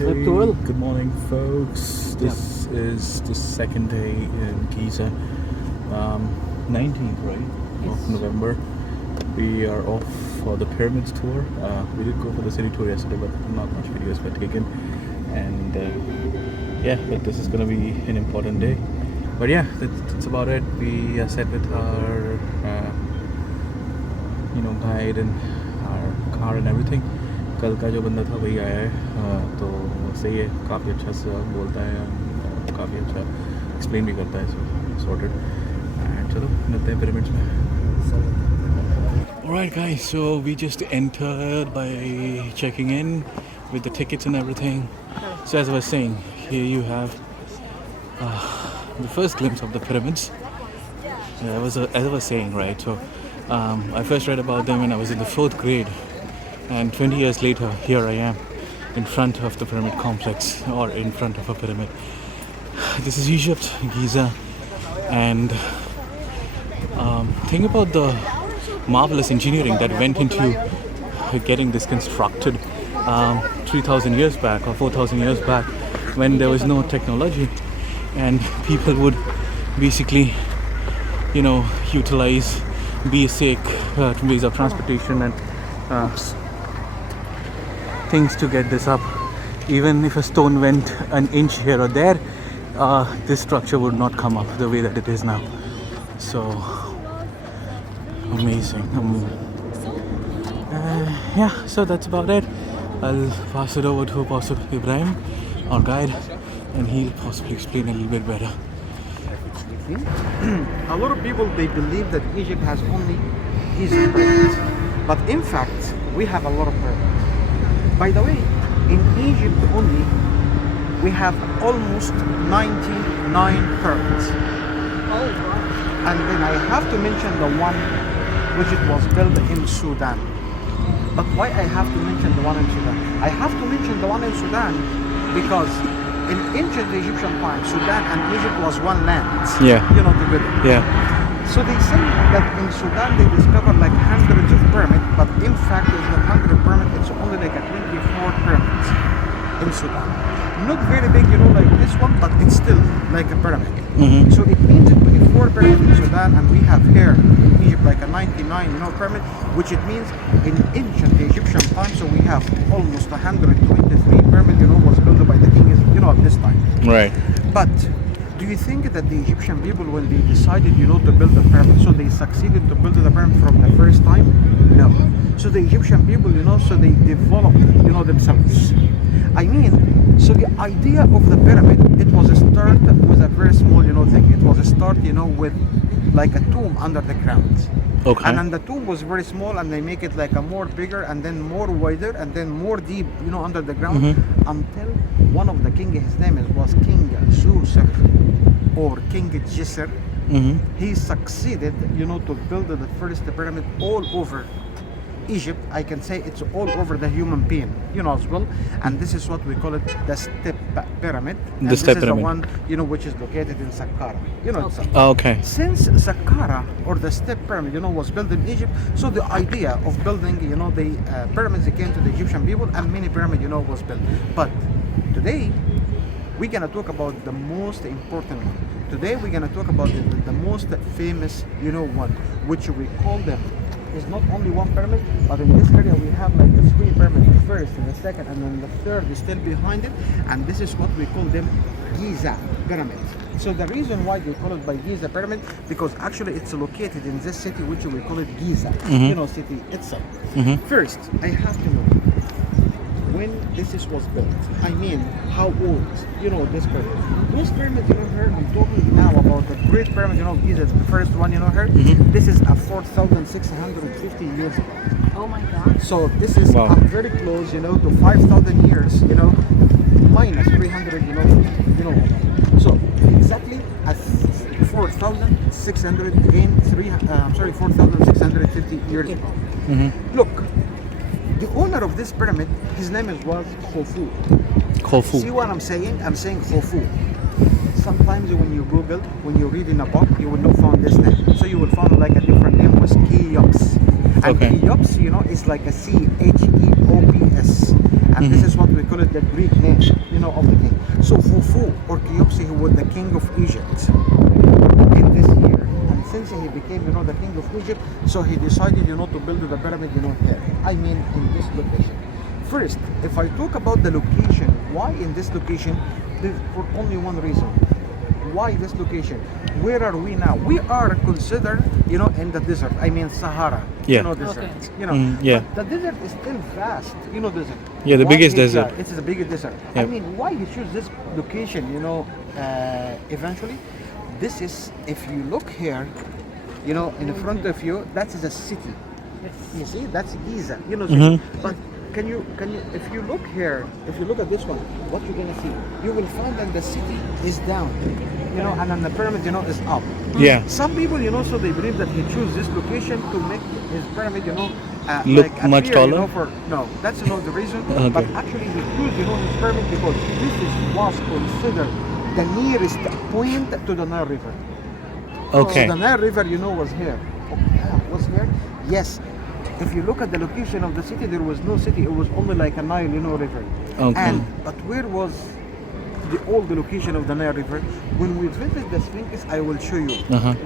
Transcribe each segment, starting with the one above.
Okay, good morning, folks. This is the second day in Giza, 19th, right, of November. We are off for the pyramids tour. We did go for the city tour yesterday, but not much videos were taken. And but this is gonna be an important day. But yeah, that's about it. We are set with our, guide and our car and everything. कल का जो बंदा था वही आया है, तो सही है, काफ़ी अच्छा सा बोलता है, काफ़ी अच्छा एक्सप्लेन भी करता है, सॉर्टेड. एंड चलो मिलते हैं पिरामिड्स में. Alright guys, so we just entered by checking in with the tickets and everything. So as I was saying, here you have the first glimpse of the pyramids. As I was saying, right, so I first read about them when I was in the 4th grade. And 20 years later, here I am in front of the pyramid complex, or in front of a pyramid. This is Egypt, Giza, and think about the marvelous engineering that went into getting this constructed 3,000 years back or 4,000 years back, when there was no technology and people would basically, utilize basic ways of transportation and things to get this up. Even if a stone went an inch here or there, this structure would not come up the way that it is now. So amazing. So that's about it. I'll pass it over to Apostle Ibrahim, our guide, and he'll possibly explain a little bit better. A lot of people, they believe that Egypt has only Giza pyramids, but in fact we have a lot of pyramids. By the way, in Egypt only, we have almost 99 pyramids. Oh, wow. And then I have to mention the one which it was built in Sudan. But why I have to mention the one in Sudan? I have to mention the one in Sudan because in ancient Egyptian times, Sudan and Egypt was one land. Yeah. Together. Yeah. So they say that in Sudan they discovered like hundreds of pyramids, but in fact it's not 100 pyramids, it's only like a 24 pyramids in Sudan. Not very big, like this one, but it's still like a pyramid. Mm-hmm. So it means 24 pyramids in Sudan, and we have here in Egypt like a 99 pyramid, which it means in ancient Egyptian times, so we have almost 123 pyramids, was built by the kings, at this time. Right. But do you think that the Egyptian people, when they decided, to build the pyramid, so they succeeded to build the pyramid from the first time? No. So the Egyptian people, so they developed, themselves. I mean, so the idea of the pyramid, it was a start with a very small, thing. It was a start, with like a tomb under the ground. Okay. And then the tomb was very small, and they make it like a more bigger, and then more wider, and then more deep, under the ground, until one of the king, his name was King Susser, or King Giza. He succeeded, to build the first pyramid all over Egypt. I can say it's all over the human being, as well. And this is what we call it, the step pyramid. And the step this is pyramid. the one, which is located in Saqqara. Okay. Since Saqqara, or the step pyramid, was built in Egypt, so the idea of building, the pyramids came to the Egyptian people, and many pyramids, was built. But today, we're gonna talk about the most important one. Today, we're gonna talk about the most famous, one, which we call them. Is not only one pyramid, but in this area we have like the 3 pyramids, the first and the second, and then the third is still behind it, and this is what we call them Giza pyramids. So the reason why they call it by Giza pyramid, because actually it's located in this city which we call it Giza, city itself. First, I have to know when this was built. I mean, how old, this pyramid. This pyramid, here, I'm talking now about the Great Pyramid, Giza, the first one, here. This is a 4,650 years ago. Oh my God. So this is very close, to 5,000 years, minus 300, So exactly at 4,600 again, 4,650 years ago. Look. The owner of this pyramid, his name was Khufu. Khufu. See what I'm saying? I'm saying Khufu. Sometimes when you Google, when you read in a book, you will not find this name. So you will find like a different name was Cheops. And Cheops, is like a Cheops. and this is what we call it the Greek name, of the king. So Khufu or Khafre, who was the king of Egypt in this year, and since he became, the king of Egypt, so he decided, to build the pyramid, here. I mean, in this location. First, if I talk about the location, why in this location? For only one reason. Why this location? Where are we now? We are considered, in the desert. I mean Sahara. Yeah. Desert. Okay. Yeah. But the desert is still vast. Desert. Yeah, the Why biggest is desert. that? It's the biggest desert. I Yep. mean, why you choose this location? Eventually, this is, if you look here, in front of you, that is a city. You see, that's Giza. But can you, if you look here, if you look at this one, what you're gonna see? You will find that the city is down, and then the pyramid, is up. Yeah. Some people, so they believe that he chose this location to make his pyramid, Look like much appear, taller? No, that's not the reason. Okay. But actually, he chose, his pyramid because was considered the nearest point to the Nile River. Okay. So the Nile River, was here. Was here? Yes. If you look at the location of the city, there was no city. It was only like a Nile, river. Okay. But where was the old location of the Nile River? When we visit the Sphinx, I will show you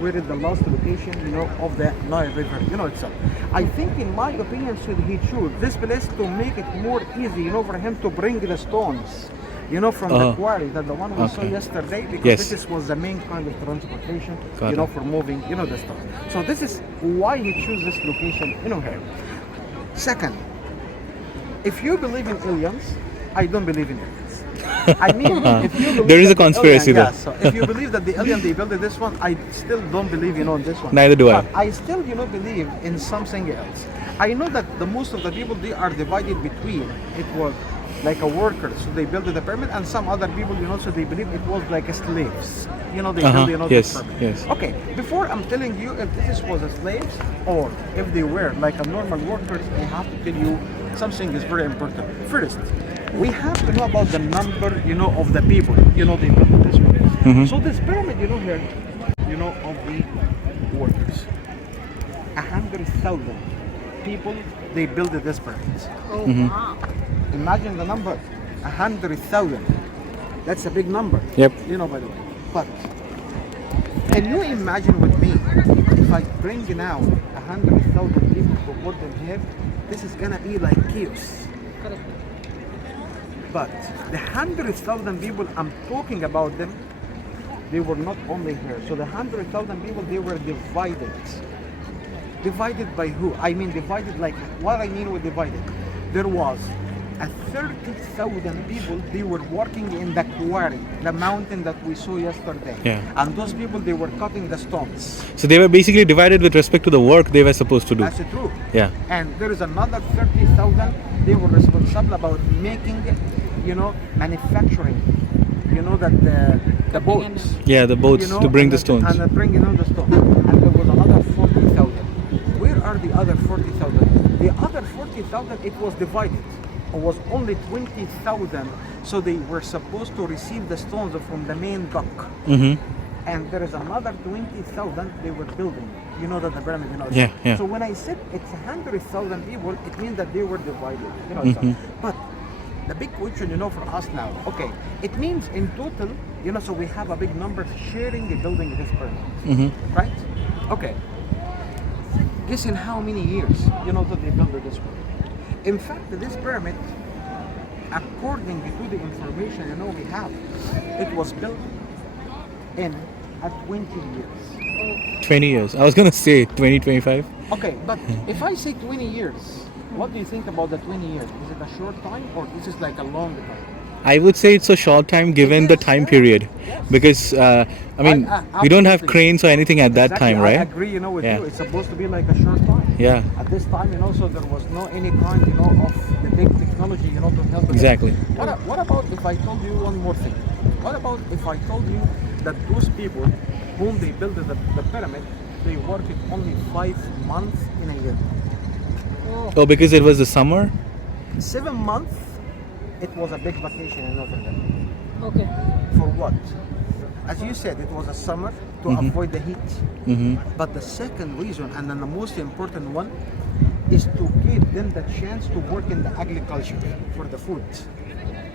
where is the last location, of the Nile River, itself. I think, in my opinion, should he choose this place to make it more easy, for him to bring the stones. From the quarry, that the one we saw Okay. yesterday, because Yes. this was the main kind of transportation, Got it. for moving, the stuff. So this is why he chose this location, here. Second, if you believe in aliens, I don't believe in aliens. I mean, if you believe There is that a conspiracy the there. alien, so if you believe that the alien they built this one, I still don't believe, in this one. Neither do I. But I still, believe in something else. I know that the most of the people, they are divided between it was like a worker, so they built the pyramid, and some other people, so they believe it was like a slaves. They built, Yes, the pyramid. yes. Okay, before I'm telling you if this was a slaves or if they were like a normal workers, I have to tell you something is very important. First, we have to know about the number, of the people, they built this one. So this pyramid, here, of the workers, 100,000 people, they built this pyramid. Oh, wow. Imagine the number, 100,000. That's a big number. Yep. By the way. But can you imagine with me if I bring now 100,000 people to put them here? This is gonna be like chaos. Correct. But the 100,000 people I'm talking about them, they were not only here. So the 100,000 people, they were divided. Divided by who? I mean divided like, what I mean with divided? There was 30,000 people, they were working in the quarry, the mountain that we saw yesterday. Yeah. And those people, they were cutting the stones. So they were basically divided with respect to the work they were supposed to do. That's true. Yeah. And there is another 30,000, they were responsible about making, manufacturing, that the boats. Yeah, the boats to bring the stones. And bringing on the stones. And there was another 40,000. Where are the other 40,000? The other 40,000, it was divided. It was only 20,000, so they were supposed to receive the stones from the main dock. And there is another 20,000 they were building. That the pyramid, Yeah, yeah. So when I said it's 100,000 people, it means that they were divided. So, but the big question, for us now, okay, it means in total, so we have a big number sharing the building this pyramid, right? Okay. Guess in how many years, that they built this one? In fact, this pyramid, according to the information we have, it was built in 20 years. 20 years. I was going to say 20, 25. Okay, but if I say 20 years, what do you think about the 20 years? Is it a short time or this is like a long time? I would say it's a short time given the time period. Because, we don't have absolutely. cranes or anything at that Exactly, time, I right? agree, with Yeah. you. It's supposed to be like a short time. Yeah. At this time, so there was no any kind, of the big technology, to help us. Exactly. What about if I told you one more thing? What about if I told you that those people whom they built the pyramid, they worked only 5 months in a year? Oh, because it was the summer? 7 months, it was a big vacation in Notre Dame. Okay. For what? As you said, it was a summer to avoid the heat. But the second reason, and then the most important one, is to give them the chance to work in the agriculture for the food.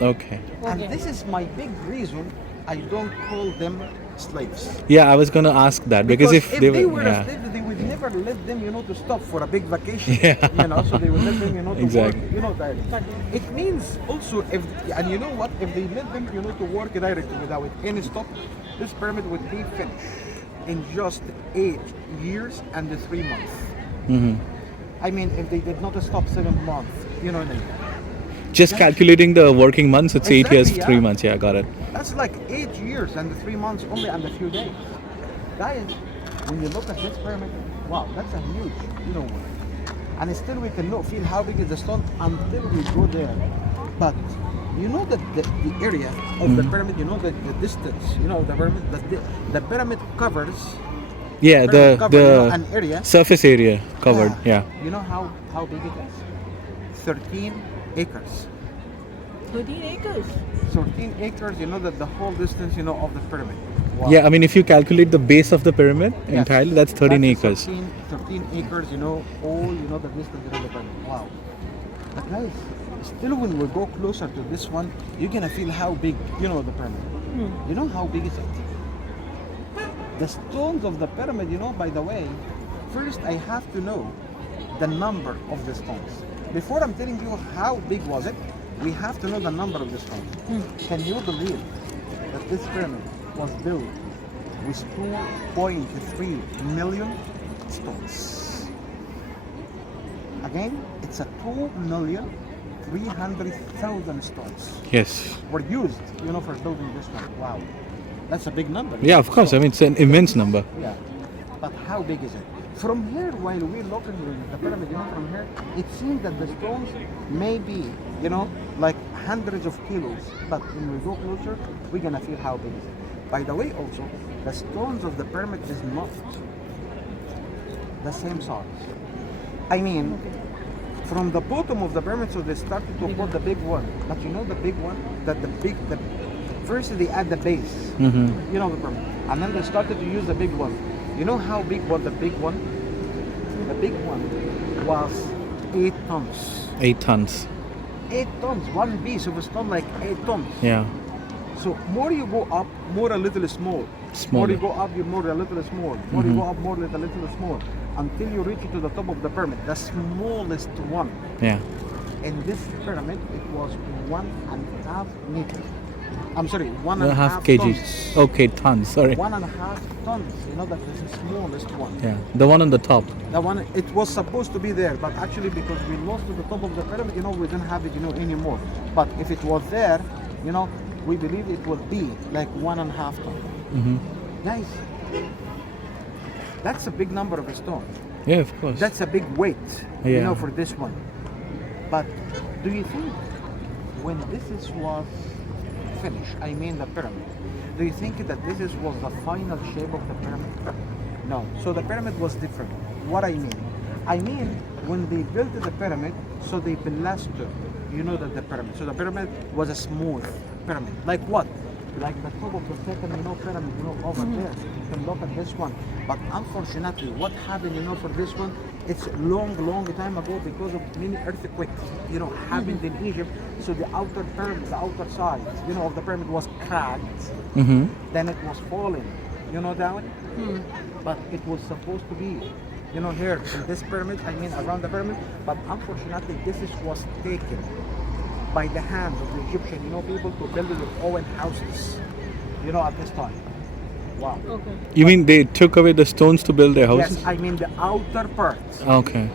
Okay. And Okay. this is my big reason I don't call them slaves. Yeah, I was gonna ask that because if they were yeah. a slave, they would never let them, to stop for a big vacation. Yeah. So they would let them, to Exactly. work, directly. It means also and you know what? If they let them, to work directly without any stop, this pyramid would be finished in just 8 years and 3 months. Mm-hmm. I mean, if they did not stop 7 months, you know what I mean? Just calculating the working months, it's 8 years, Exactly, 3 yeah. months. Yeah, got it. That's like 8 years and 3 months only and a few days. Guys, when you look at this pyramid, wow, that's a huge, and still we cannot feel how big is the stone until we go there. But that the area of the pyramid, the distance, the pyramid, the pyramid covers Yeah, pyramid cover, an the area. surface area covered. Yeah. You know how big it is? 13 acres. 13 acres. 13 acres, that the whole distance, of the pyramid. Wow. Yeah, I mean, if you calculate the base of the pyramid Yes. entirely, that's 13 That's acres. 13 acres, all, the distance of the pyramid. Wow. But guys, still when we go closer to this one, you're gonna feel how big, the pyramid. You know how big is it? The stones of the pyramid, by the way, first I have to know the number of the stones. Before I'm telling you how big was it, we have to know the number of the stones. Can you believe that this pyramid was built with 2.3 million stones? Again, it's a 2,300,000 stones Yes. were used, for building this one. Wow, that's a big number. Yeah, of course. I mean, it's an immense number. Yeah, but how big is it? From here, while we look at the pyramid, from here, it seems that the stones may be, like hundreds of kilos. But when we go closer, we're gonna feel how big is it. By the way, also, the stones of the pyramid is not the same size. I mean, from the bottom of the pyramid, so they started to put the big one. But the big one, first they add the base, Mm-hmm. the pyramid, and then they started to use the big one. You know how big was the big one? The big one was 8 tons. 8 tons. 8 tons, one piece of a stone like 8 tons. Yeah. So more you go up, more a little small. Smaller. More you go up, you more a little small. More you go up, more a little small. Until you reach to the top of the pyramid, the smallest one. Yeah. In this pyramid, it was 1.5 meters. I'm sorry, 1.5 1.5 kgs. tons. Okay, tons. Sorry. 1.5 tons. That is the smallest one. Yeah. The one on the top. The one, it was supposed to be there, but actually because we lost to the top of the pyramid, we didn't have it, anymore. But if it was there, we believe it would be like 1.5 ton. Mm-hmm. Guys, that's a big number of a stone. Yeah, of course. That's a big weight, Yeah. for this one. But do you think when was finished, I mean the pyramid, do you think that was the final shape of the pyramid? No. So the pyramid was different. What I mean? I mean, when they built the pyramid, so they blasted, that the pyramid. So the pyramid was a smooth pyramid. Like what? Like the top of the second, pyramid, over there. You can look at this one. But unfortunately, what happened, for this one, it's long time ago because of many earthquakes, happened in Egypt. So the outer pyramid, the outer side, of the pyramid was cracked. Mm-hmm. Then it was falling, down. But it was supposed to be, here in this pyramid, I mean around the pyramid. But unfortunately, was taken by the hands of the Egyptian, people to build their own houses, at this time. Wow. Okay. You mean they took away the stones to build their houses? Yes, I mean the outer part. Okay.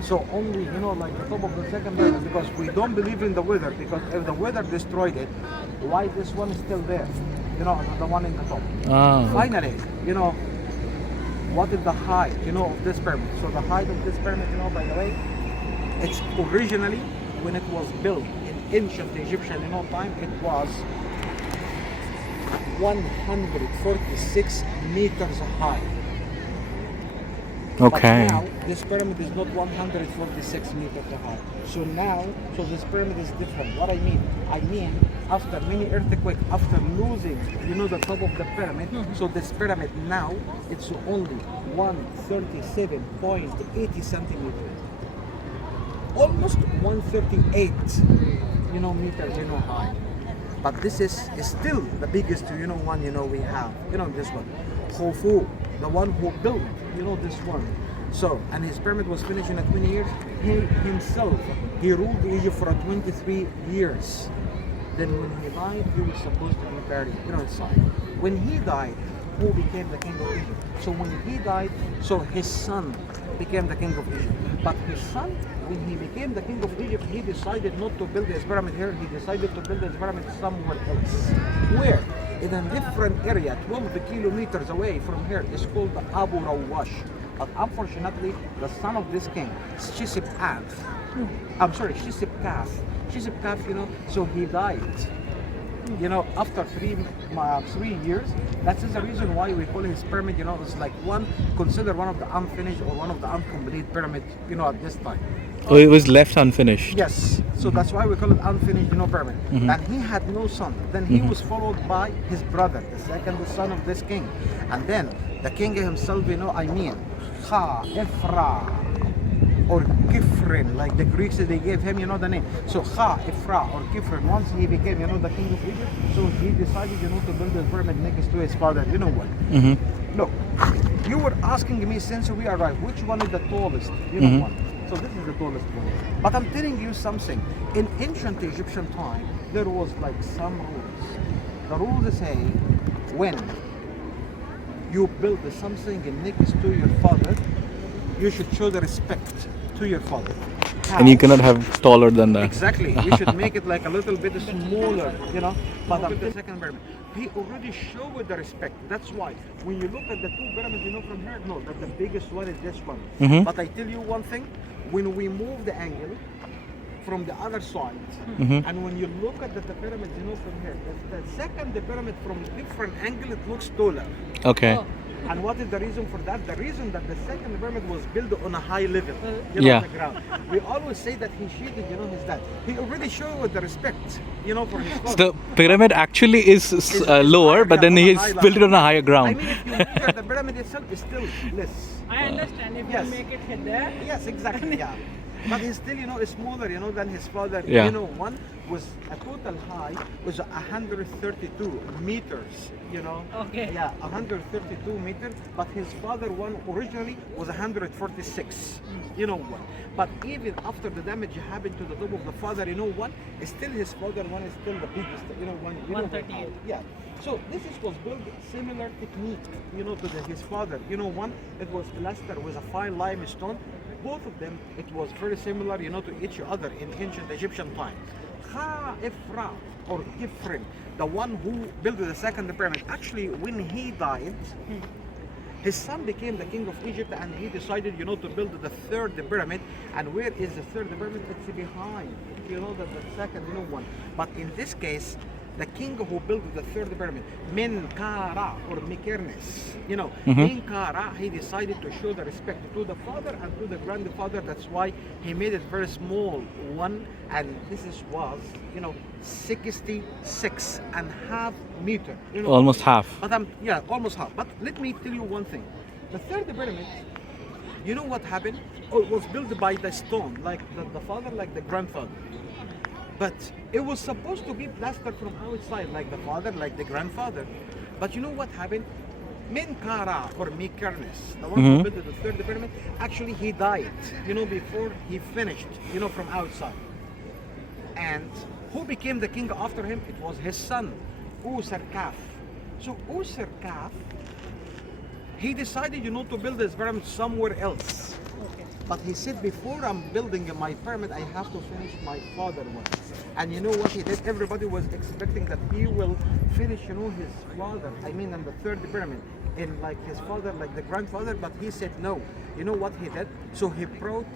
So only, like the top of the second pyramid, because we don't believe in the weather, because if the weather destroyed it, why this one is still there? The one in the top. Ah. Finally, what is the height, of this pyramid? So the height of this pyramid, by the way, it's originally, when it was built in ancient Egyptian, time, it was 146 meters high. Okay. But now, this pyramid is not 146 meters high. So now, this pyramid is different. What I mean? After many earthquakes, after losing, the top of the pyramid, so this pyramid now, it's only 137.80 centimeters. almost 138, meters, high. But this is still the biggest, one, we have. This one. Khufu, the one who built, this one. So, and his pyramid was finished in 20 years. He himself, he ruled Egypt for 23 years. Then when he died, he was supposed to be buried, inside. When he died, who became the king of Egypt? So when he died, so his son became the king of Egypt. But his son, when he became the king of Egypt, he decided not to build his pyramid here. He decided to build his pyramid somewhere else. Where? In a different area, 12 kilometers away from here. It's called the Abu Rawash. But unfortunately, the son of this king, Shisib-Kaf, so he died. After 3 years. That is the reason why we call his pyramid, it's like considered one of the unfinished or one of the incomplete pyramids, at this time. Oh, it was left unfinished. Yes, so that's why we call it unfinished, pyramid. And he had no son. Then he was followed by his brother, the second son of this king. And then the king himself, Kha-Ifra or Kifrin, like the Greeks, they gave him, the name. So Kha-Ifra or Kifrin, once he became, the king of Egypt, so he decided, to build a pyramid next to his father. You know what? Look, you were asking me since we arrived, which one is the tallest? One. So this is the tallest one. But I'm telling you something. In ancient Egyptian time, there was like some rules. The rules say, when you build something next to your father, you should show the respect to your father. How? And you cannot have taller than that. Exactly. You should make it like a little bit smaller, But the second pyramid, he already showed the respect. That's why when you look at the two pyramids, from here, no, that the biggest one is this one. But I tell you one thing, when we move the angle from the other side, and when you look at the pyramids, from here, the second pyramid from a different angle, it looks taller. Okay. Oh. And what is the reason for that? The reason that the second pyramid was built on a high level, Yeah. on the ground. We always say that he cheated, his dad. He already showed the respect, for his father. So the pyramid actually is lower, but then he's built it on a higher I ground. mean, if you look at the pyramid itself, is still less. I understand if Yes. you make it hit there. Yes, exactly, yeah. But he's still, smaller, than his father. Yeah. One was a total height was 132 meters, Okay. Yeah, 132 meters. But his father one originally was 146. What? But even after the damage happened to the top of the father, what? Still his father one is still the biggest. One. 138. Yeah. So this was built similar technique, to his father. One, it was plastered with a fine limestone. Both of them, it was very similar, to each other in ancient Egyptian time. Kha-Ifra or Kifrin, the one who built the second pyramid, actually when he died, his son became the king of Egypt, and he decided, to build the third pyramid. And where is the third pyramid? It's behind, the second, one. But in this case, the king who built the third pyramid, Menkara or Mekernes, Menkara, he decided to show the respect to the father and to the grandfather. That's why he made it very small one, and was 66.5 meters. Almost half. But almost half. But let me tell you one thing. The third pyramid, what happened? Oh, it was built by the stone, like the father, like the grandfather. But it was supposed to be plastered from outside, like the father, like the grandfather. But what happened? Menkara or Mekernes, the one who built the third pyramid, actually he died, before he finished, from outside. And who became the king after him? It was his son, Usar-Kaf. So Usar-Kaf, he decided, to build his pyramid somewhere else. Okay. But he said, before I'm building my pyramid, I have to finish my father one. And you know what he did? Everybody was expecting that he will finish, his father, in the third pyramid, in like his father, like the grandfather, but he said no. You know what he did? So he brought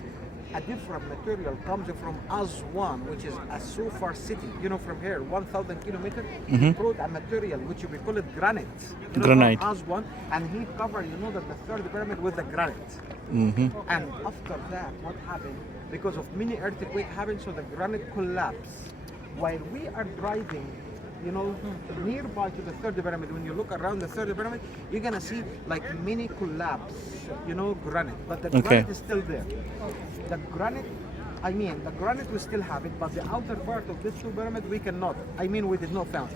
a different material, comes from Aswan, which is a so far city, from here, 1,000 kilometers. He brought a material, which we call it granite. Granite. From Aswan, and he covered, the third pyramid with the granite. And after that, what happened? Because of many earthquakes happened, so the granite collapsed. While we are driving, nearby to the third pyramid, when you look around the third pyramid, you're gonna see like mini collapse, granite. But the granite is still there. The granite I mean, the granite we still have it, but the outer part of this two pyramid we cannot. I mean, we did not found.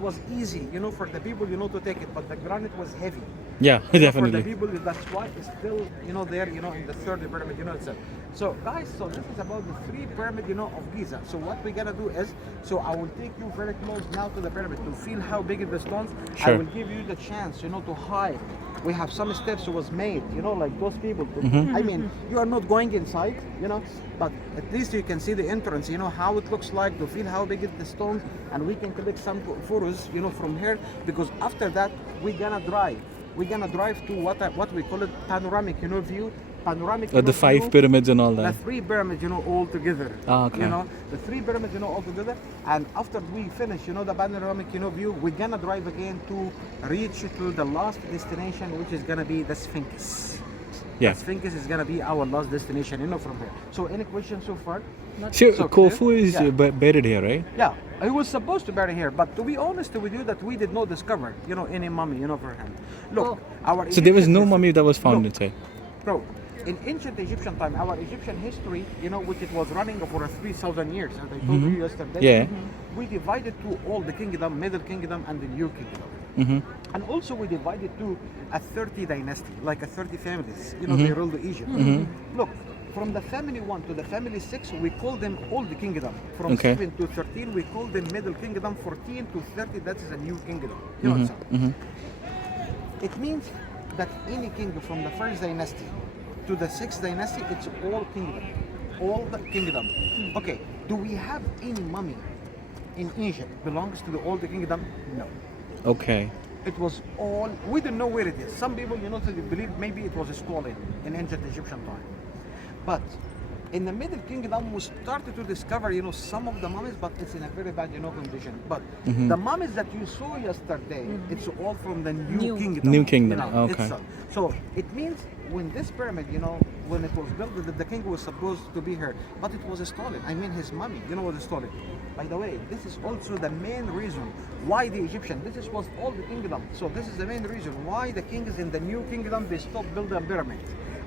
Was easy, for the people, to take it, but the granite was heavy. Yeah, For the definitely. people, that's why it's still, there, in the third pyramid, itself. So, guys, so this is about the three pyramid, of Giza. So what we're gonna do is, so I will take you very close now to the pyramid to feel how big is the stones. Sure. I will give you the chance, to hide. We have some steps was made, like those people. I mean, you are not going inside, but at least you can see the entrance, how it looks like, to feel how big is the stones, and we can collect some photos, from here, because after that we're gonna drive. We're gonna drive to what we call it panoramic, view. Panoramic. The five pyramids and all The that. three pyramids, all together. Ah, okay. The three pyramids, all together. And after we finish, the panoramic, view, we're gonna drive again to reach to the last destination, which is gonna be the Sphinx. Yeah. The Sphinx is gonna be our last destination, from here. So, any questions so far? So So Khufu clear? is Yeah. buried here, right? Yeah, he was supposed to bury here, but to be honest with you, that we did not discover, any mummy, for him. Look, our So there was Egyptian no history- mummy that was found Look, inside. Bro, in ancient Egyptian time, our Egyptian history, which it was running for 3,000 years, as I told you yesterday. Yeah. We divided to all the kingdom, middle kingdom, and the new kingdom. And also we divided to a 30 dynasty, like a 30 families. They ruled Egypt. Look, from the family 1 to the family 6, we call them old kingdom. From Okay. 7 to 13, we call them middle kingdom. 14 to 30, that is a new kingdom. You know what I'm saying? It means that any king from the first dynasty to the sixth dynasty, it's all kingdom. All the kingdom. Okay, do we have any mummy in Egypt belongs to the old kingdom? No. Okay. It was all, we don't know where it is. Some people, they believe maybe it was stolen in ancient Egyptian time. But in the Middle Kingdom, we started to discover, some of the mummies, but it's in a very bad, condition. But the mummies that you saw yesterday, it's all from the New Kingdom. New Kingdom, okay. itself. So it means when this pyramid, when it was built, the king was supposed to be here, but it was stolen. I mean, his mummy, was stolen. By the way, this is also the main reason why the Egyptian, this was all the kingdom. So this is the main reason why the kings in the New Kingdom, they stopped building a pyramid.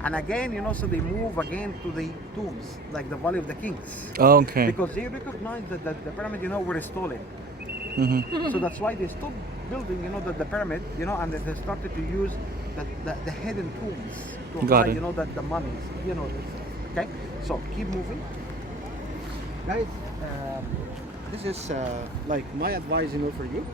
And again, so they move again to the tombs, like the Valley of the Kings. Okay. Because they recognize that the pyramid, were stolen. So that's why they stopped building, the pyramid, and they started to use the hidden tombs to Got hide, it. the mummies, okay? So keep moving. Guys, this is like my advice, for you.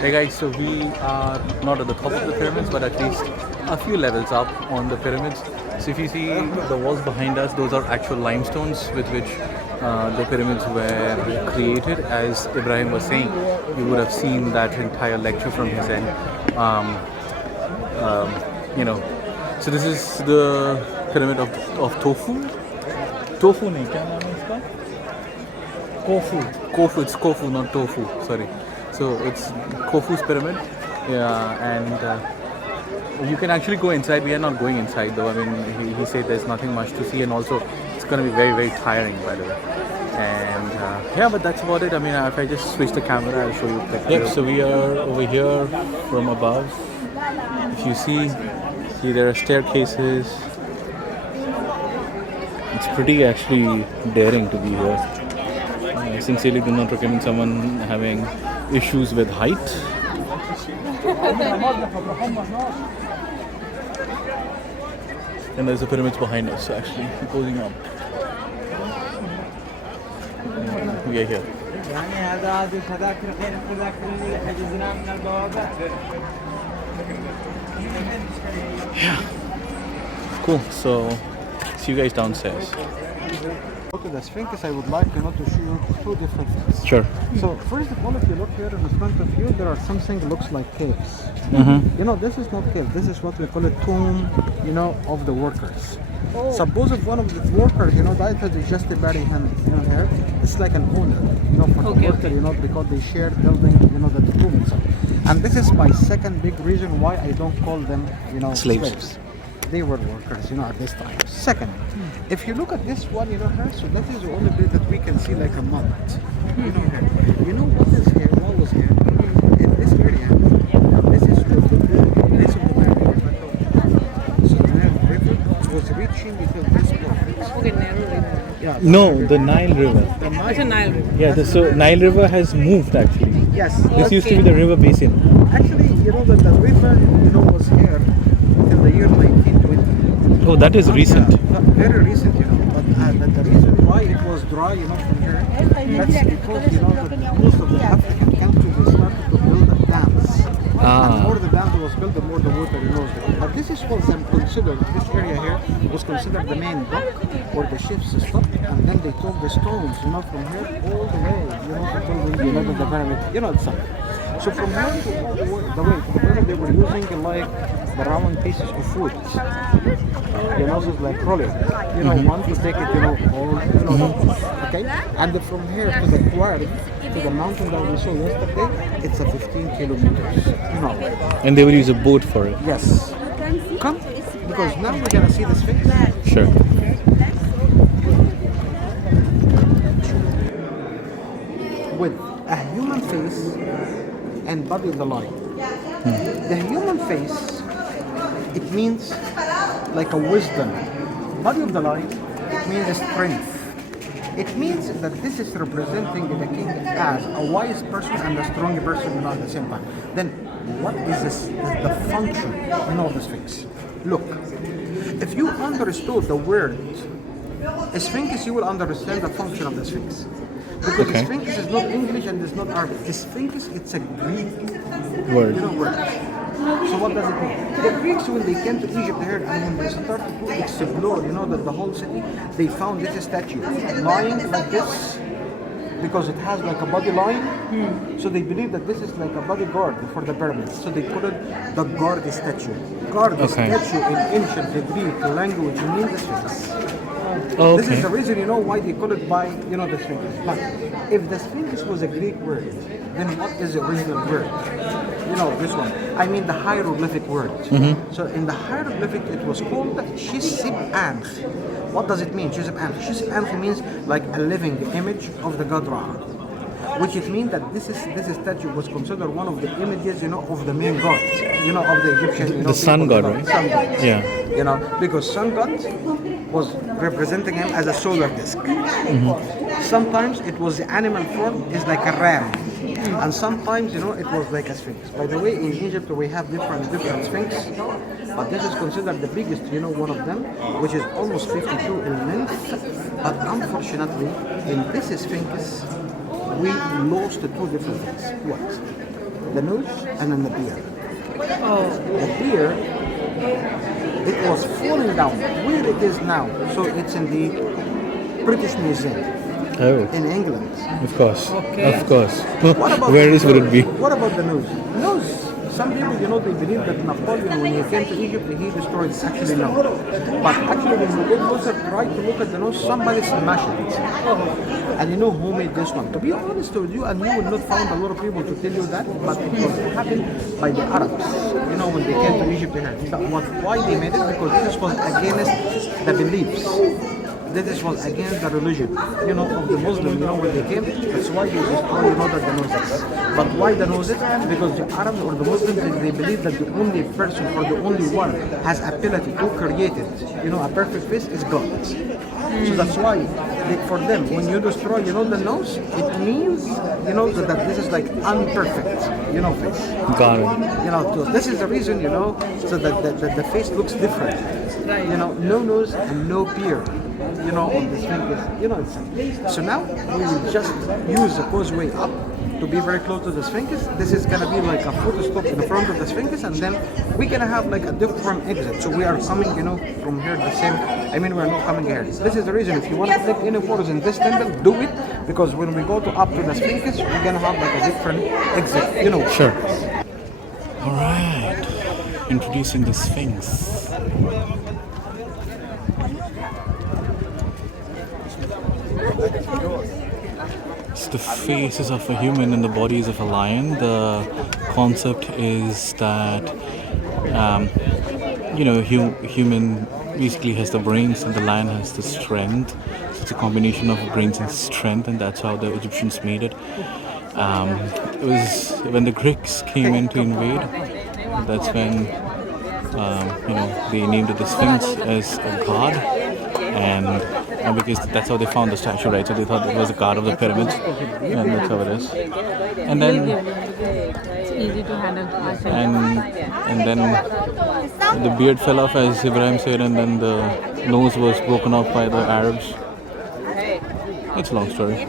Hey guys, so we are not at the top of the pyramids, but at least a few levels up on the pyramids. So if you see the walls behind us, those are actual limestones with which the pyramids were created. As Ibrahim was saying, you would have seen that entire lecture from his end. So this is the pyramid of Tofu. Tofu nahi, kya naam hai iska? Khufu. Khufu, it's Khufu, not Tofu, sorry. So it's Khufu's pyramid, yeah, and you can actually go inside. We are not going inside though. I mean, he said there's nothing much to see, and also it's going to be very, very tiring, by the way. And yeah, but that's about it. I mean, if I just switch the camera, I'll show you pictures. Yep. So we are over here from above. If you see there are staircases. It's pretty actually daring to be here. I sincerely do not recommend someone having issues with height. And there's the pyramids behind us actually going up. We are here. Yeah. Cool. So see you guys downstairs. Go to the Sphinx, I would like to show you two different things. Sure. So first of all, if you look here in the front of you, there are something looks like caves. This is not cave. This is what we call a tomb, of the workers. Suppose if one of the workers, died, they just bury him, here. It's like an owner, for the worker, because they share building, the tomb itself. And this is my second big reason why I don't call them, slaves. They were workers, at this time. Second, if you look at this one, here, so that is the only bit that we can see like a mud. Here. What is here? What was here? In this area, this is the place of the Nile River. So the Nile River was reaching until this point. Yeah, No, the Nile River. The Nile. It's a Nile River. Yeah, so Nile River has moved actually. Yes. This used to be the river basin. Actually, you know that the river, was here till the year 1920. Oh, that is recent. Very recent, But the reason why it was dry, from here, that's because, that most of the African countries they started to build dams. And the Ah, more the dams was built, the more the water was there. But this is was considered, this area here was considered the main dock where the ships stopped, and then they took the stones, from here all the way, to build, the pyramid, itself. So from here to all the way to the pyramid, they were using like the round pieces of wood. Just like rolling. One to take it, all, okay? And from here to the quarry, to the mountain that we saw yesterday, it's a 15 kilometers. and they would use a boat for it. Yes. Come, because now we're gonna see the Sphinx. Sure. With a human face and body of the lion. The human face, it means like a wisdom. Body of the lion, it means strength. It means that this is representing the king as a wise person and a strong person at the same time. Then what is the function of the Sphinx? Look, if you understood the word Sphinx, you will understand the function of the Sphinx. Because Okay. Sphinx is not English and it's not Arabic. Sphinx, it's a Greek Word. word. So what does it mean? The Greeks, when they came to Egypt here and when they started to explore, the whole city, they found this statue lying like this because it has like a body line. So they believe that this is like a bodyguard for the pyramids. So they call it the guard statue. Guard Okay. statue in ancient Greek language means the Sphinx. Oh, This is okay. the reason why they call it by the Sphinx. But if the Sphinx was a Greek word, then what is the original word? This one. I mean the hieroglyphic word. So in the hieroglyphic it was called Shisib Ankh. What does it mean? Shisib Ankh. Shisib Ankh means like a living image of the god Ra. Which it means that this statue was considered one of the images, of the main god, of the Egyptian, The sun people, god, right? Sun god. Yeah. Because sun god was representing him as a solar disk. Sometimes it was the animal form is like a ram, and sometimes it was like a sphinx. By the way, in Egypt we have different sphinx, but this is considered the biggest, one of them, which is almost 52 in length. But unfortunately, in this sphinx, we lost two different things. What? The nose and then the beard. The beard, it was falling down where it is now. So it's in the British Museum Oh, in England. of course. Okay. Of course. What about Where the else would it nose? be? What about the nose? Nose. Some people, they believe that Napoleon, when he came to Egypt, he destroyed it. Actually, no. But actually, when you go closer, try to look at the nose, somebody smashed it. And who made this one? To be honest with you, and you will not find a lot of people to tell you that, but it was happened by the Arabs, when they came to Egypt here. Why they made it? Because this was against the beliefs. This was against the religion, of the Muslim, when they came. That's why they destroyed, the noses. But why the noses? Because the Arabs or the Muslims, they believe that the only person or the only one has ability to create it, a perfect face is God. So that's why, for them, when you destroy, the nose, it means, that this is like unperfect, face. Got it. So this is the reason, so that the face looks different. No nose and no beard. On the Sphinx, So now we will just use the causeway up to be very close to the Sphinx. This is gonna be like a photo stop in the front of the Sphinx, and then we're gonna have like a different exit. So we are coming, from here the same. I mean, we're not coming here. This is the reason. If you want to take any photos in this temple, do it, because when we go to up to the Sphinx, we're gonna have like a different exit. Sure. All right. Introducing the Sphinx. It's the faces of a human and the bodies of a lion. The concept is that, human basically has the brains and the lion has the strength. So it's a combination of brains and strength, and that's how the Egyptians made it. It was when the Greeks came in to invade. That's when, they named it the Sphinx as a god, and And because that's how they found the statue, right? So they thought it was a god of the pyramids, and that's how it is. And then, It's easy to handle. and then the beard fell off, as Ibrahim said, and then the nose was broken off by the Arabs. It's a long story.